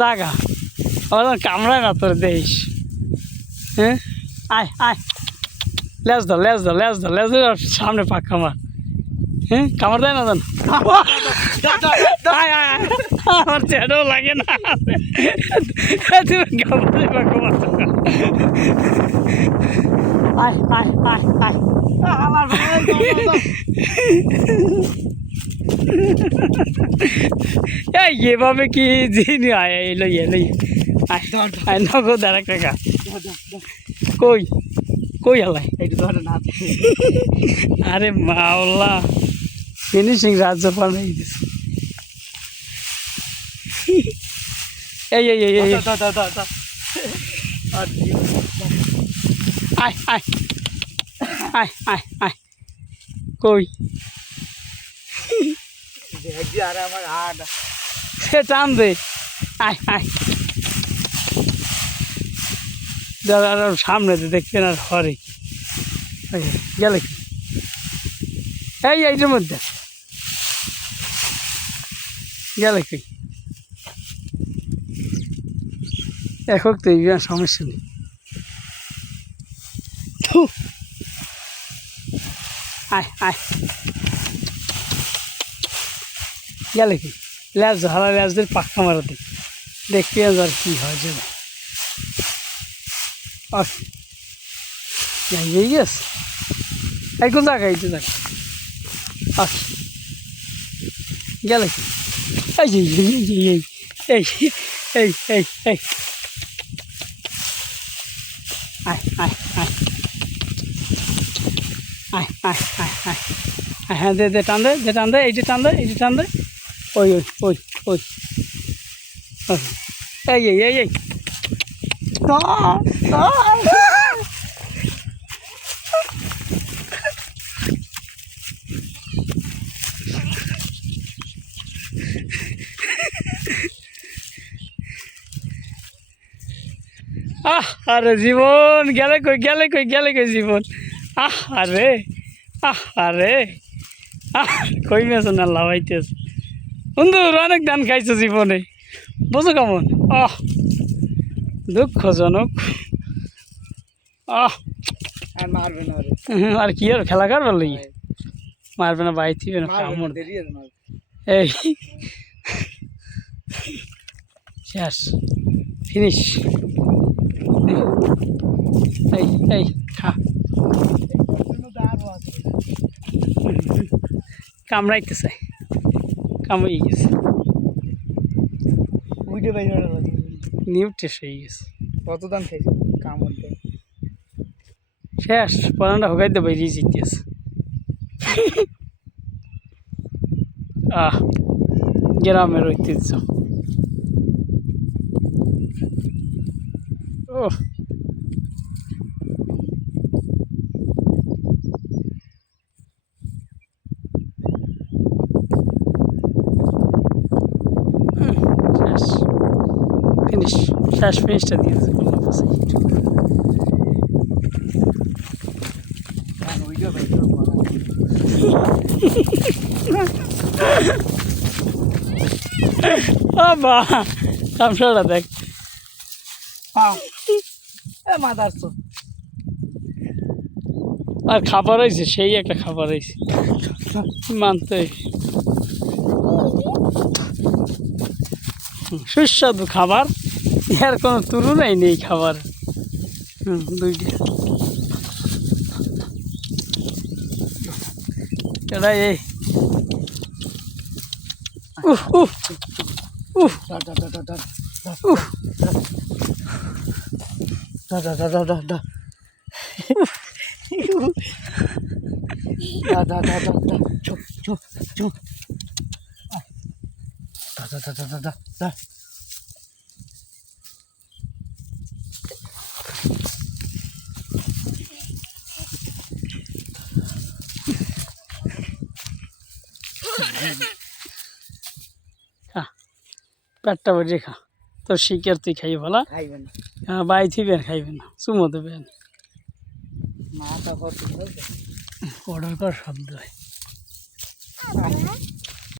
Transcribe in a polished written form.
জাগা কামড়ায় না তোর দেশ। হ্যাঁ আয় আয় লেজ ধর লেজ ধর লেজ ধর লেজ ধর সামনে পাক কামার। হ্যাঁ কামড় দেয় না জান আমার চেহারাও লাগে না তুমি কামড়ে পাক কামার। আয় আয় আয় আয় এই এভাবে কি জিনি আয় এলো এলোই আয় আয় নগদ আর একটা গা কই কই আলাই আরে মাওলা ফিনিশিং রাজ্য বানাই দিছে। এই এই এই আয় আয় আয় আয় আয় কই সে টান দে আয় আয় দাদা সামনে দেখছেন আর হরে গেলে কি এই এইটার মধ্যে গেলে কি একক তো সমস্যা নেই। আয় আয় গেলে কি ল্যাজ হালা ল্যাজদের পাক্কা মারা দেখ দেখতে আর কি হয় যে গেছে এই কোন জায়গা এই তো জায়গা গেলে কি এই এই এই এই এই এই আয় আয় আয় আয় আয় আয় আয় হ্যাঁ দে দে টান দে যে টান দে এই যে টান দে এই যে টান দে ওই ওই ওই ওই এই এই এই এই আরে জীবন গেলে কই গেলে কই গেলে কই জীবন আরে আরে কই মেছ না লাভাইতেছ বন্ধুর অনেক দান খাইছো জীবনে বুঝো কেমন দুঃখজনক আর মারবে না আর কি আর খেলা করবার লাগি মারবে না বাইর থিবে না কামড় এই শেষ ফিনিশ এই এই খা কামড়াইতেছে কামড়িয়ে গেছে নিউট্রেস হয়ে গেছে কত দাম খাইছে কামড় শেষ পরানটা হোকাইতে বেরিয়ে যেতেছে গ্রামের ঐতিহ্য ও শেষ ফিনিশ শেষ ফিনিশটা দিয়েছে কোনো পাশে বাবা তামসাটা দেখ আর খাবার হয়েছে সেই একটা খাবার হয়েছে মানতে সুস্বাদু খাবার এর কোনো তুলনাই নেই খাবার দুইটা এটা এই খা পেটটা ভরে খা তোর শিকার তুই খাই বলা খাইবে না বাই থিবেন খাইবেন চুমো দেবেন মাথা ভর্তি হয়েছে অর্ডার কর শব্দ হয়